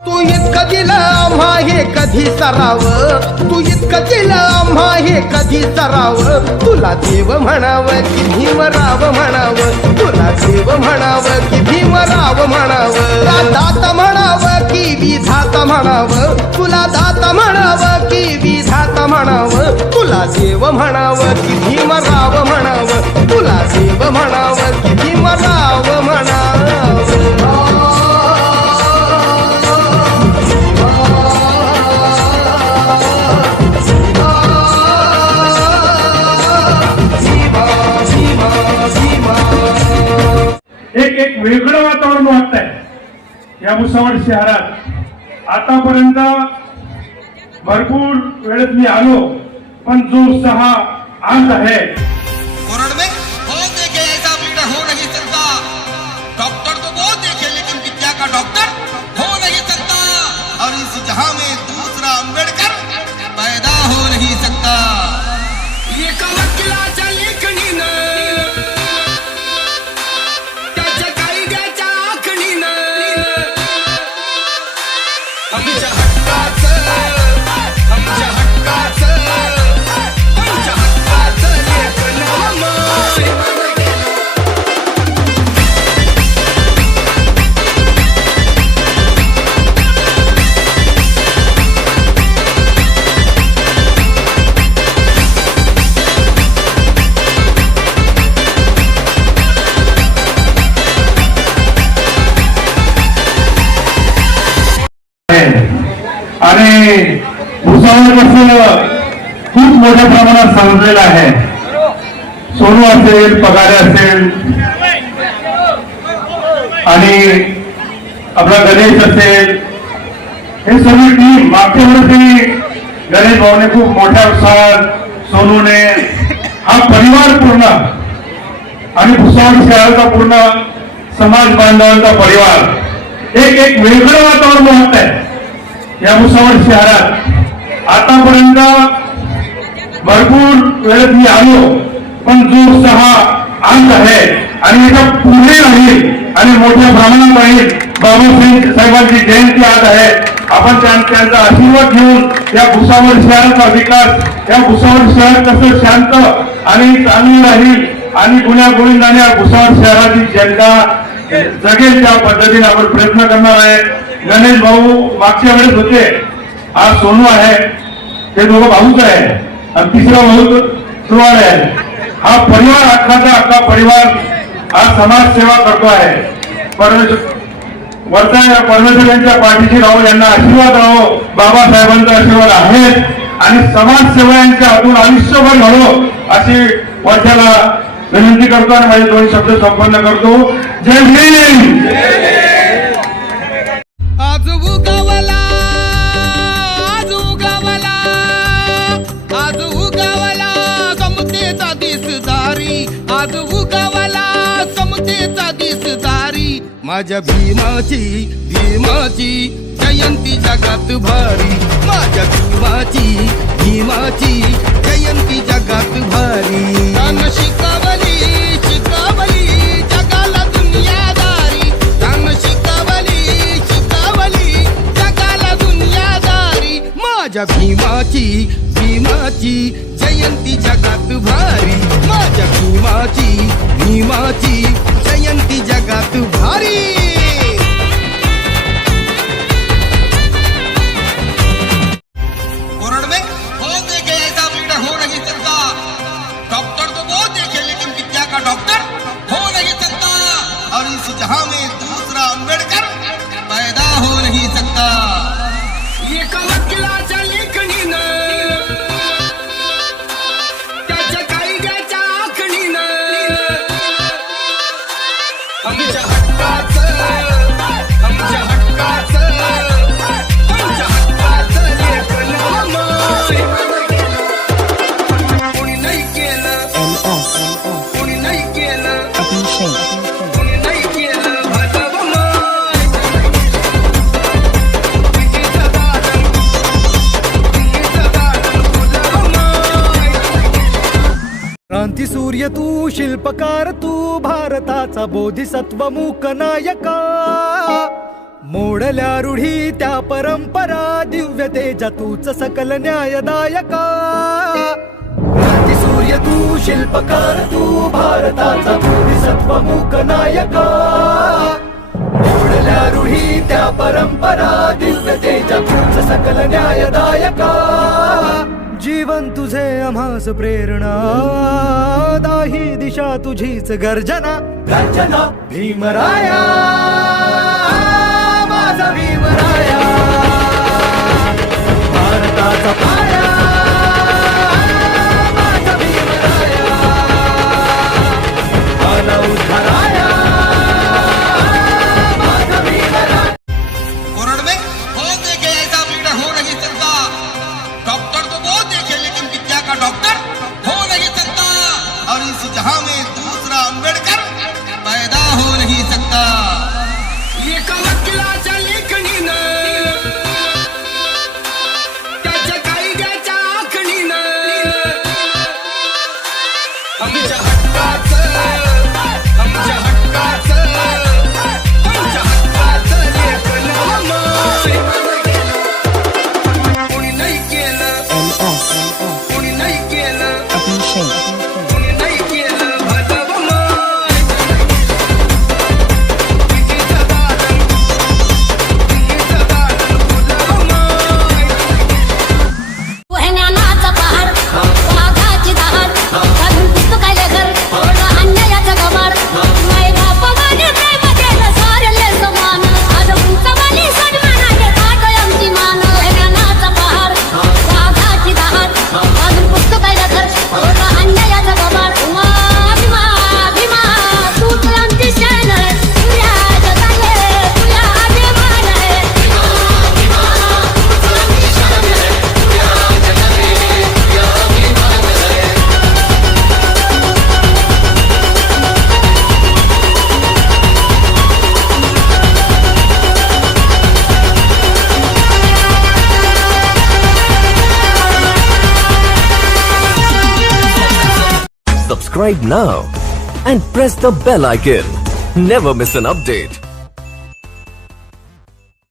तू इतकं दिलं आम्हा हे कधी सराव, तू इतकं दिलं आम्हा हे कधी सराव, तुला देव म्हणावं की भीमराव म्हणावं, तुला देव म्हणावं की भीमराव म्हणावं, दात म्हणावं की विधात म्हणावं, तुला दात म्हणावं की विधात म्हणावं, तुला देव म्हणावं की भीमराव म्हणावं, तुला देव म्हणावं की भीमराव म्हणावं. एक वेगळं वातावरण वाटतंय या भुसावळ शहरात. आतापर्यंत भरपूर वेळेत मी आलो, पण जो उत्साह आज आहे, कोरड में हो देखे ऐसा बेटा हो नहीं सकता, डॉक्टर तो वो देखे लेकिन विद्या का डॉक्टर हो नहीं सकता, और इस जहां में दूसरा अंबेडकर पैदा हो नहीं सकता. एका वकिलाच्या लेखणीनं, त्याच्या कायद्याच्या आखणीनं, आमच्या हक्काचं, आमच्या हक्काचं, आमच्या हक्काचं लेखन आम्हाय. आणि भुसावळ कसं खूप मोठ्या प्रमाणात समजलेलं आहे. सोनू असेल, पगारे असेल, आणि आपला गणेश असेल, हे सगळी टीम मागच्या वेळेस गणेश भाऊने खूप मोठ्या उत्साहात, सोनूने, हा परिवार पूर्ण आणि भुसावळ शहराचा पूर्ण समाज बांधवांचा परिवार एक वेगळं वातावरण वाटतंय या भुसावळ शहरात. आतापर्यंत भरपूर वेळेत मी आलो, पण जो उत्साह आज आहे आणि याच्या पुढे राहील आणि मोठ्या प्रमाणात राहील. बाबासाहेबांची जयंती आज आहे. आपण त्यांचा आशीर्वाद घेऊन या भुसावळ शहराचा विकास, या भुसावळ शहर कसं शांत आणि चांगली राहील आणि गुण्यागोविंदाने या भुसावळ शहराची जनता जगेल त्या पद्धतीने आपण प्रयत्न करणार आहे. गणेश भाऊ मागच्या वेळेस होते, आज सोनू आहे, ते दोघं भाऊच आहे, आणि तिसरा भाऊ सुवाळ आहे. हा परिवार अख्खा परिवार आज समाजसेवा करतो आहे. वरच्या परमेश्वरांच्या पाठीशी राहू, यांना आशीर्वाद राहो, बाबासाहेबांचा आशीर्वाद आहे, आणि समाजसेवा यांच्या हातून आयुष्यभर घडो अशी वर्षाला विनंती करतो आणि माझे दोन शब्द संपन्न करतो. जय भीम. आज उगवला, आज उगवला, आज उगवला समतेचा दिसदारी, आज उगवला समतेचा दिसदारी, माझ्या भीमाची भीमाची जयंती जगात भारी, माझ्या भीमाची भीमाची जयंती जगात भारी. त्यानं शिकवली शिकवली जगाला दुनियादारी, त्यानं शिकवली शिकवली जगाला दुनियादारी, माझ्या भीमाची भीमाची जयंती जगात भारी, माझ्या भीमाची भीमाची जयंती जगात भारी. कोरड में हो देखे ऐसा बेटा हो नहीं सकता, डॉक्टर तो वो देखे लेकिन विद्या का डॉक्टर हो नहीं सकता, और इस जहां में दूसरा अंबेडकर पैदा हो नहीं सकता. एका वकिलाच्या लेखणीनं, त्याच्या कायद्याच्या आखणीनं, आमच्या हक्काचं, आमच्या हक्काचं, आमच्या हक्काचं लेखन आम्हाय. कोणी नाही केलं, कोणी नाही केलं, कोणी नाही केलं भलं माय. विजेचं दालन, विजेचं दालन फुलं माय. क्रांती सूर्य तू, शिल्पकार तू, भारताचा बोधिसत्व मूक नायका, मोडल्या रूढी त्या परंपरा दिव्य तेजा तूच सकल न्यायदायका क्रांती सूर्य तू शिल्पकार तू भारताचा बोधिसत्व मूक नायका मोडल्या रूढी त्या परंपरा दिव्य तेजा तूच सकल न्यायदायका जीवन तुझे आम्हास प्रेरणा दाही दिशा तुझीच गर्जना गर्जना भीमराया माझा भीमराया भारताचा पाया माझा भीमराया आला उद्धाराया माझा भीमराया कोरड में बहुत देखे ऐसा पीड़ा हो नहीं सकता डॉक्टर तो बहुत देखे लेकिन विद्या का डॉक्टर हो नहीं सकता और इस जहां में दूसरा अम्बेडकर पैदा हो नहीं सकता एका वकिलाच्या लेखणीनं त्याच्या कायद्याच्या आखणीनं आमच्या हक्काचं कोणी नाही केलं कोणी नाही केलं कोणी नाही केलं भजवमय कितीचं दालन फुलवमय ज्ञानाचा पहाड वाघाची दहाड घालून पुस्तकाले घर ओढ अन्यायाचा गबाड माय बाप माझे प्रेम केलं सारले समान आज तुमचा वाली सन्मानाने ताट आमची मान ज्ञानाचा पहाड वाघाची दहाड घालून पुस्तकाले घर ओढ अन्यायाचा गबाड भीमा भीमा तूच आमची शान आहे तुझ्या जगाले तुझ्या अभिमान आहे Subscribe now and press the bell icon. Never miss an update.